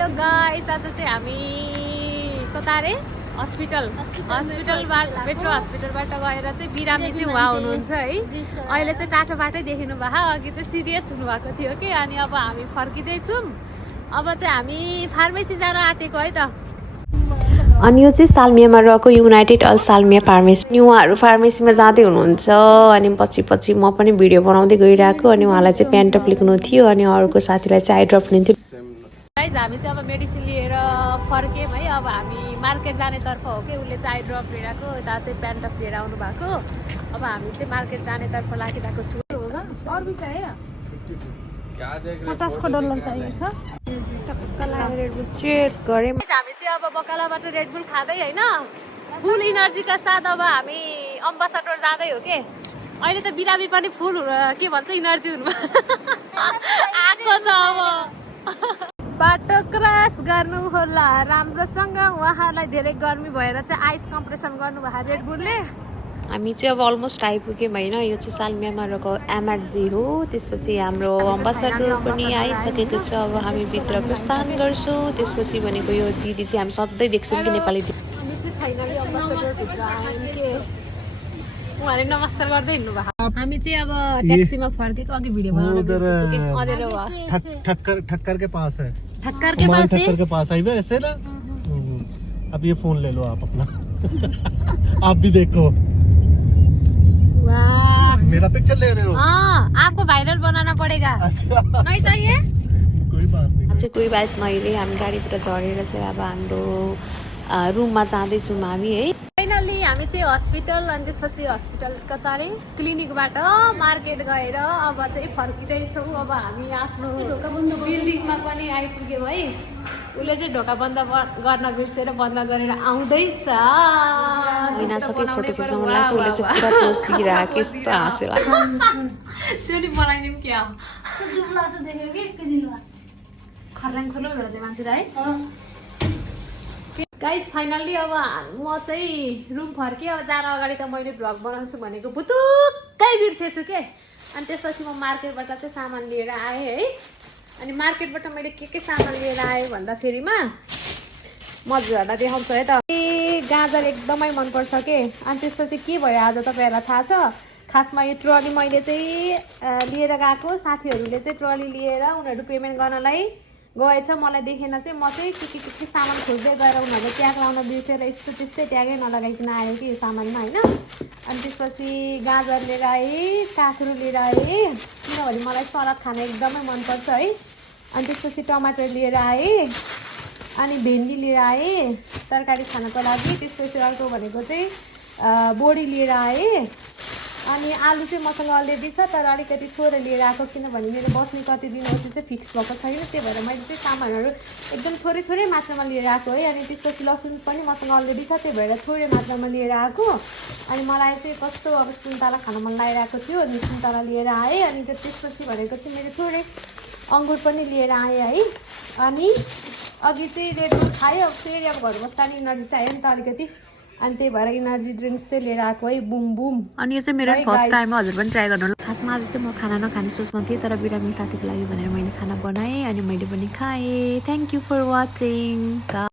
Hello guys, आज चाहिँ हामी कता रे हस्पिटलबाट मेट्रो हस्पिटलबाट गएर चाहिँ बिरामी चाहिँ उहाँ हुनुहुन्छ है। अहिले चाहिँ टाटो बाटै देखिनु भयो, अघि चाहिँ सिरियस हुनुभएको थियो कि। अनि अब हामी फर्किँदैछौँ। अब चाहिँ हामी फार्मेसी जान आँटेको है त। अनि यो चाहिँ सालमियामा रहेको युनाइटेड अल सालमिया फार्मेसी। उहाँहरू फार्मेसीमा जाँदै हुनुहुन्छ अनि पछि म पनि भिडियो बनाउँदै गइरहेको। अनि उहाँलाई चाहिँ प्यान्टप लेख्नु थियो अनि अरूको साथीलाई चाहिँ आइड्रप लिन्थ्यो। गाइस हामी चाहिँ अब मेडिसिन लिएर फर्क्यौँ है। अब हामी मार्केट जानेतर्फ हो कि, उसले चाहिँ आइड्रप लिएर आएको, यता चाहिँ प्यान्टप लिएर आउनु भएको। अब हामी चाहिँ मार्केट जानेतर्फ लागिरहेको छु। 50 को डलर चाहिएको छ। चेयर्स गरे। हामी चाहिँ अब बकालाबाट रेडबुल खाँदै होइन, फुल इनर्जीका साथ अब हामी अम्बासडर जाँदै हो के। अहिले त बिरामी पनि फुल के भन्छ इनर्जी हुनु आएको छ। अब बाटो क्रस गर्नु होला राम्रोसँग। उहाँलाई धेरै गर्मी भएर चाहिँ आइस कम्प्रेसन गर्नुभयो रेडबुलले। हामी चाहिँ अब अलमोस्ट आइपुग्यौँ होइन। यो चाहिँ सालमियामा रहेको एमआरजी हो। त्यसपछि हाम्रो अम्बासडर पनि आइसकेको छ। अब हामी भित्र प्रस्थान गर्छौँ। त्यसपछि भनेको यो दिदी चाहिँ हामी सधैँ देख्छौँ कि नेपाली दिदी। हामी चाहिँ फाइनली अम्बासडर भित्र आयौँ के। उहाँले नमस्कार गर्दै हिँड्नु भएको। हामी चाहिँ अब ट्याक्सीमा फर्केको, अघि भिडियो बनाउनु ठक्कर के पास है। ठक्कर के पास है। ठक्कर के पास है ऐसे ना। अब ये फोन ले लो आप अपना। आप भी देखो। वाह, मेरा पिक्चर ले रहे हो। हाँ, आपको वायरल बनाना पड़ेगा। अच्छा नहीं चाहिए कोई बात नहीं। अच्छा कोही बात मैले हामी गाडीबाट झरेर चाहिँ अब हाम्रो रुममा जाँदैछौँ हामी है। फाइनली हामी चाहिँ हस्पिटल अनि त्यसपछि हस्पिटल कता रे क्लिनिकबाट मार्केट गएर अब चाहिँ फर्किँदैछौँ। अब हामी आफ्नो बिल्डिङमा पनि आइपुग्यौँ है। उसले चाहिँ ढोका बन्द गर्न बिर्सेर बन्द गरेर आउँदैछ। नसके फोटो खिच्न मन लाग्छ। उसले चाहिँ पुरा पोज दिइरहेको यस्तो हाँसो लाग्छ। त्यो नि बनाइदिउँ क्या। खर्लाङ खुल्लो हुँदो रहेछ मान्छेलाई है। गाइस फाइनल्ली अब म चाहिँ रुम फर्केँ। अब जान अगाडि त मैले भ्लग बनाउँछु भनेको पुतुक्कै बिर्सेछु के। अनि त्यसपछि म मार्केटबाट चाहिँ सामान लिएर आएँ है। अनि मार्केटबाट मैले के सामान लिएर आएँ भन्दाखेरिमा मजुरहरूलाई देखाउँछु है त। गाजर एकदमै मनपर्छ के। अनि त्यसपछि के भयो आज तपाईँहरूलाई थाहा छ। खासमा यो ट्रली मैले चाहिँ लिएर गएको। साथीहरूले चाहिँ ट्रली लिएर उनीहरू पेमेन्ट गर्नलाई गएछ। मलाई देखेन चाहिँ म चाहिँ के सामान खोज्दै गएर उनीहरूले ट्याग लाउन बिर्सेर यस्तो त्यस्तै ट्यागै नलगाइकन आयो कि यो सामानमा होइन। अनि त्यसपछि गाजर लिएर आएँ, काँक्रो लिएर आएँ किनभने मलाई सलाद खान एकदमै मनपर्छ है। अनि त्यसपछि टमाटर लिएर आएँ अनि भेन्डी लिएर आएँ तरकारी खानको लागि। त्यसपछि अर्को भनेको चाहिँ बोडी लिएर आएँ। अनि आलु चाहिँ मसँग अलरेडी छ तर अलिकति थोरै लिएर आएको किनभने मेरो बस्ने कति दिनपछि चाहिँ फिक्स भएको छैन। त्यही भएर मैले चाहिँ सामानहरू एकदम थोरै मात्रामा लिएर आएको है। अनि त्यसपछि लसुन पनि मसँग अलरेडी छ, त्यही भएर थोरै मात्रामा लिएर आएको। अनि मलाई चाहिँ कस्तो अब सुन्तला खान मन लागिरहेको थियो अनि सुन्तला लिएर आएँ। अनि त्यसपछि भनेको चाहिँ मैले थोरै अङ्गुर पनि लिएर आएँ है। अनि अघि चाहिँ रेडबुल खायो, अब फेरि अब घर बस्दा नि इनर्जी चाहियो नि त अलिकति। अनि त्यही भएर इनर्जी ड्रिङ्क्स चाहिँ लिएर आएको है। Boom boom. अनि यो चाहिँ मेरो फर्स्ट टाइम, हजुर पनि ट्राई गर्नु होला। खासमा आज चाहिँ म खाना नखाने सोचमा थिएँ तर बिरामी साथीको लागि भनेर मैले खाना बनाएँ अनि मैले पनि खाएँ। Thank you for watching.